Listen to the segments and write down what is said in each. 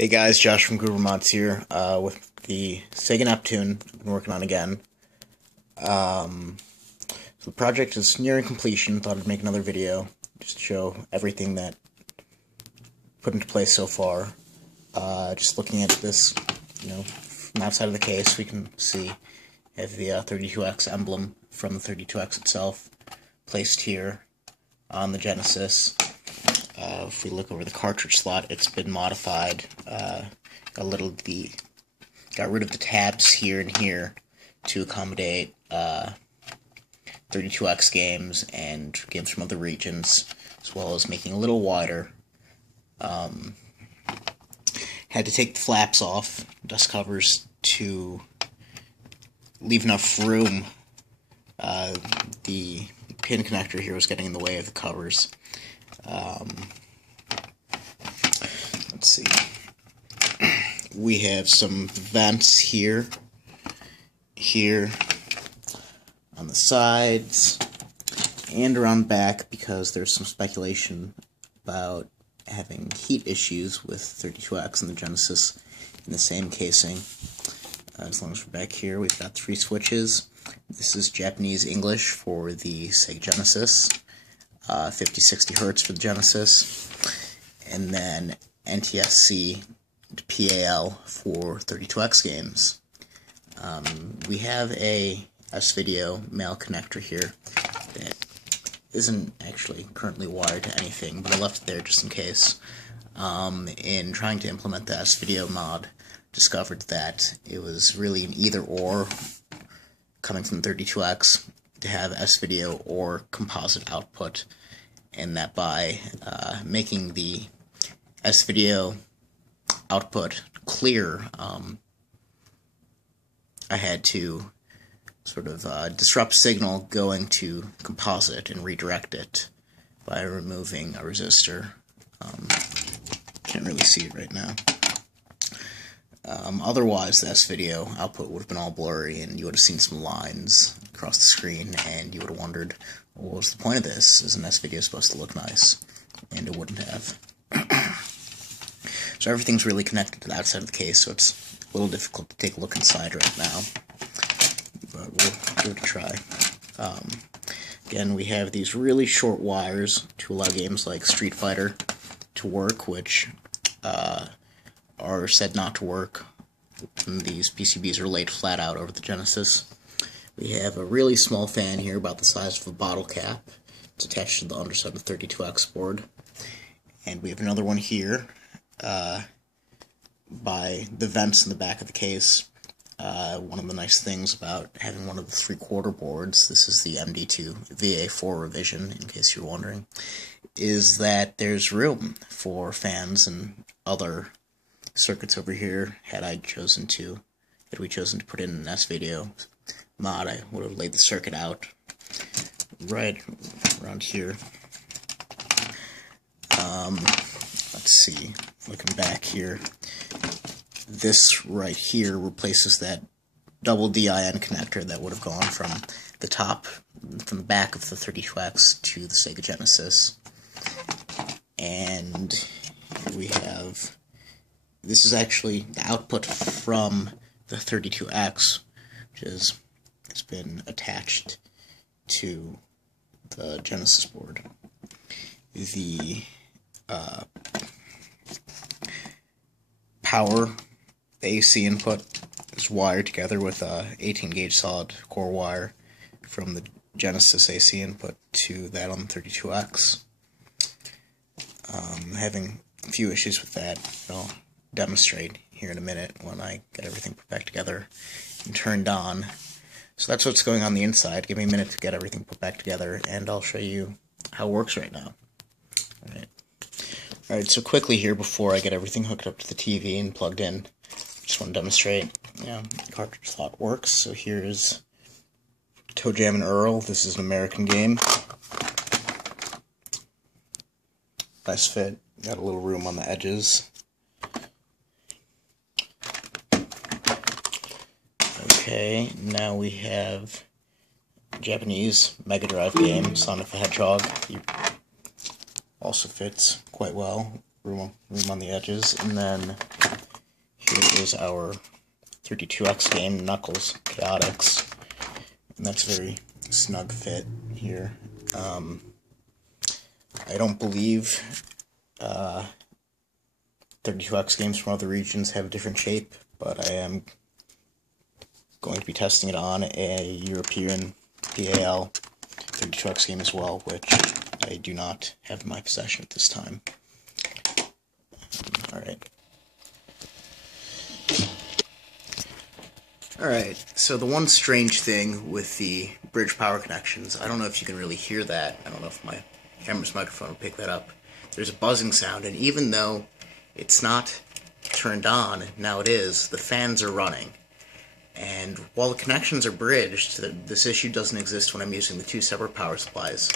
Hey guys, Josh from gÜber here, with the Sega Neptune I've been working on again. So the project is nearing completion. Thought I'd make another video just to show everything that put into place so far. Just looking at this, from outside of the case, we can see I have the 32X emblem from the 32X itself placed here on the Genesis. If we look over the cartridge slot, it's been modified. Got rid of the tabs here and here to accommodate 32X games and games from other regions, as well as making it a little wider. Had to take the flaps off, dust covers, to leave enough room. The pin connector here was getting in the way of the covers. Let's see. We have some vents here on the sides, and around back, because there's some speculation about having heat issues with 32X and the Genesis in the same casing. As long as we're back here, we've got 3 switches. This is Japanese English for the Sega Genesis, 50-60 Hz for the Genesis, and then NTSC to PAL for 32X games. We have a S-Video male connector here that isn't actually currently wired to anything, but I left it there just in case. In trying to implement the S-Video mod, discovered that it was really an either-or coming from 32X to have S-Video or composite output, and that by making the S-Video output clear, I had to sort of disrupt signal going to composite and redirect it by removing a resistor. Can't really see it right now. Otherwise, the S-Video output would have been all blurry, and you would have seen some lines across the screen, and you would have wondered, well, what's the point of this? Isn't S-Video supposed to look nice? And it wouldn't have. So everything's really connected to the outside of the case, so it's a little difficult to take a look inside right now. But we'll give it a try. Again, we have these really short wires to allow games like Street Fighter to work, which are said not to work. And these PCBs are laid flat out over the Genesis. We have a really small fan here, about the size of a bottle cap. It's attached to the underside of the 32X board. And we have another one here by the vents in the back of the case. One of the nice things about having one of the 3/4 boards, this is the MD2 VA4 revision, in case you're wondering, is that there's room for fans and other circuits over here. Had we chosen to put in an S-Video mod, I would have laid the circuit out right around here. Let's see, looking back here, this right here replaces that double DIN connector that would have gone from the back of the 32X to the Sega Genesis. And here we have, this is actually the output from the 32X, which has been attached to the Genesis board. The power, the AC input, is wired together with a 18-gauge solid core wire from the Genesis AC input to that on the 32X. Having a few issues with that. I'll demonstrate here in a minute when I get everything put back together and turned on. So that's what's going on the inside. Give me a minute to get everything put back together, and I'll show you how it works right now. Alright, so quickly here, before I get everything hooked up to the TV and plugged in, just want to demonstrate, the cartridge slot works. So here's Toe Jam and Earl. This is an American game. Nice fit. Got a little room on the edges. Okay, now we have Japanese Mega Drive game, Sonic the Hedgehog. Also fits quite well, room on the edges. And then here is our 32X game, Knuckles Chaotix, and that's a very snug fit here. I don't believe 32X games from other regions have a different shape, but I am going to be testing it on a European PAL 32X game as well, which I do not have in my possession at this time. Alright, so the one strange thing with the bridge power connections, I don't know if you can really hear that, I don't know if my camera's microphone will pick that up. There's a buzzing sound, and even though it's not turned on, now it is, the fans are running. And while the connections are bridged, this issue doesn't exist when I'm using the two separate power supplies.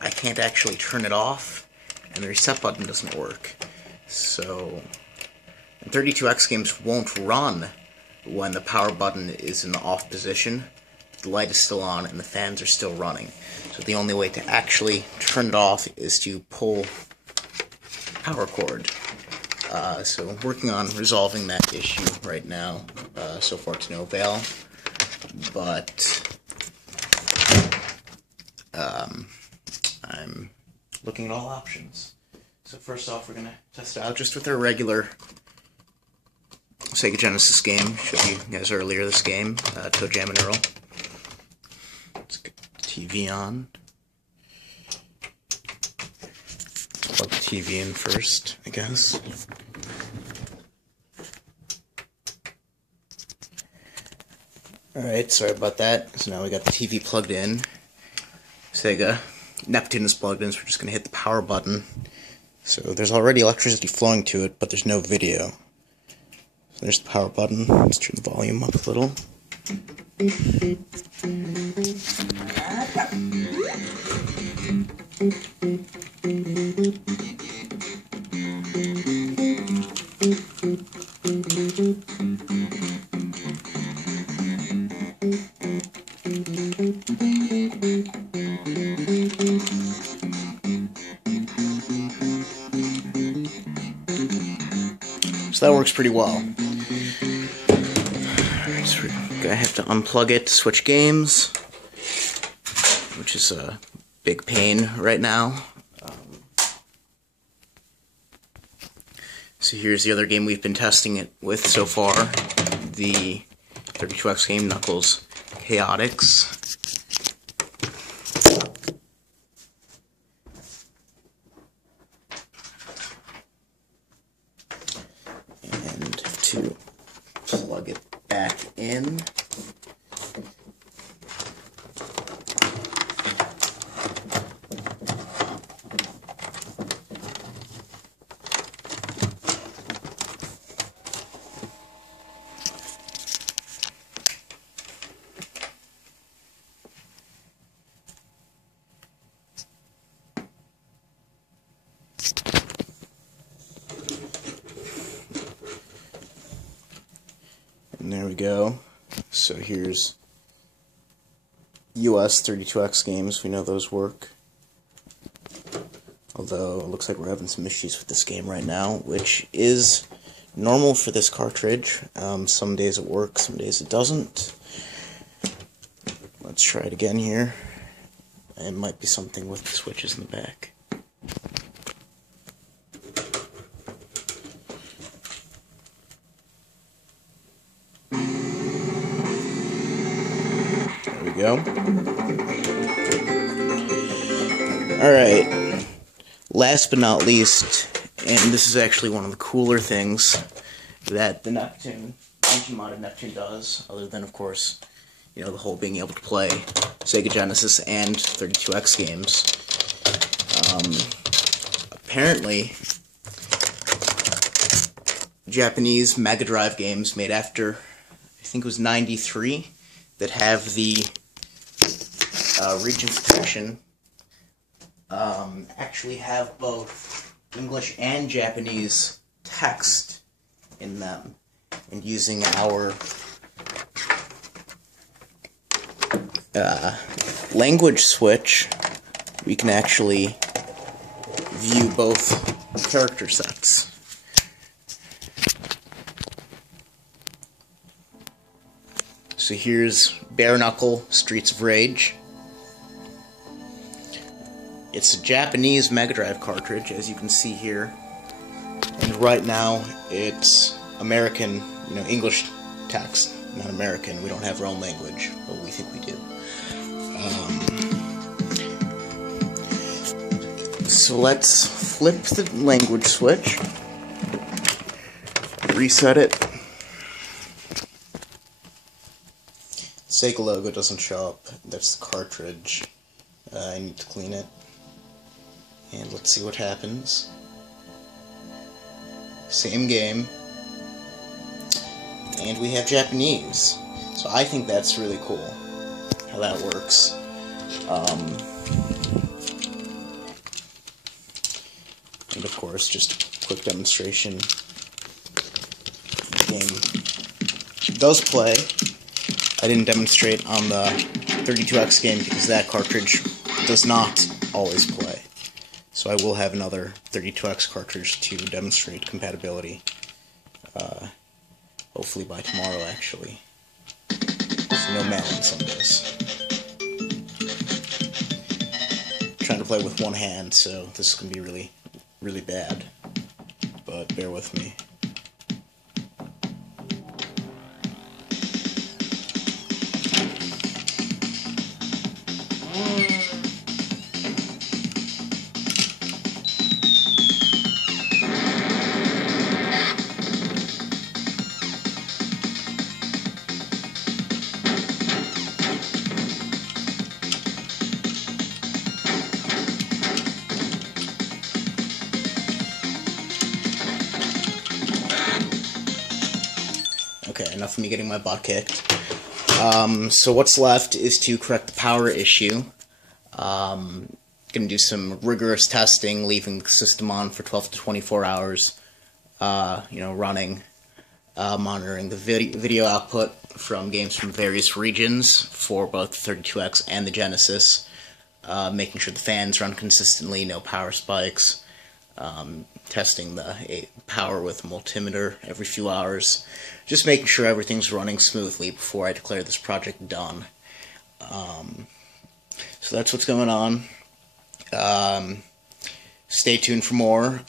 I can't actually turn it off, and the reset button doesn't work. So, 32X games won't run when the power button is in the off position. The light is still on, and the fans are still running. So the only way to actually turn it off is to pull power cord. So I'm working on resolving that issue right now. So far to no avail, but I'm looking at all options. So first off, we're going to test it out just with our regular Sega Genesis game. Showed you guys earlier this game, Toe Jam and Earl. Let's get the TV on. Plug the TV in first, I guess. Alright, sorry about that. So now we got the TV plugged in. Sega Neptune is plugged in, so we're just going to hit the power button. So there's already electricity flowing to it, but there's no video. So there's the power button. Let's turn the volume up a little. So that works pretty well. So we're gonna have to unplug it to switch games, which is a big pain right now. So here's the other game we've been testing it with so far, the 32X game, Knuckles Chaotix. And to plug it back in. And there we go. So here's US 32X games. We know those work. Although it looks like we're having some issues with this game right now, which is normal for this cartridge. Some days it works, some days it doesn't. Let's try it again here. It might be something with the switches in the back. Go. Alright, last but not least, and this is actually one of the cooler things that the Neptune, engine-modded Neptune does, other than, of course, you know, the whole being able to play Sega Genesis and 32X games. Apparently, Japanese Mega Drive games made after, I think it was 93, that have the region protection actually have both English and Japanese text in them. And using our language switch, we can actually view both character sets. So here's Bare Knuckle Streets of Rage. It's a Japanese Mega Drive cartridge, as you can see here. And right now, it's American, English text, not American. We don't have our own language, but we think we do. So let's flip the language switch, reset it. Sega logo doesn't show up. That's the cartridge. I need to clean it. And let's see what happens. Same game. And we have Japanese. So I think that's really cool how that works. And of course, just a quick demonstration. The game does play. I didn't demonstrate on the 32X game because that cartridge does not always play. So I will have another 32X cartridge to demonstrate compatibility. Hopefully by tomorrow, actually. So no mail on Sundays. I'm trying to play with one hand, so this is going to be really, really bad. But bear with me. Okay, enough of me getting my butt kicked. So what's left is to correct the power issue. Gonna do some rigorous testing, leaving the system on for 12 to 24 hours. Running, monitoring the video output from games from various regions for both the 32X and the Genesis. Making sure the fans run consistently, no power spikes. Testing the power with a multimeter every few hours. Just making sure everything's running smoothly before I declare this project done. So that's what's going on. Stay tuned for more.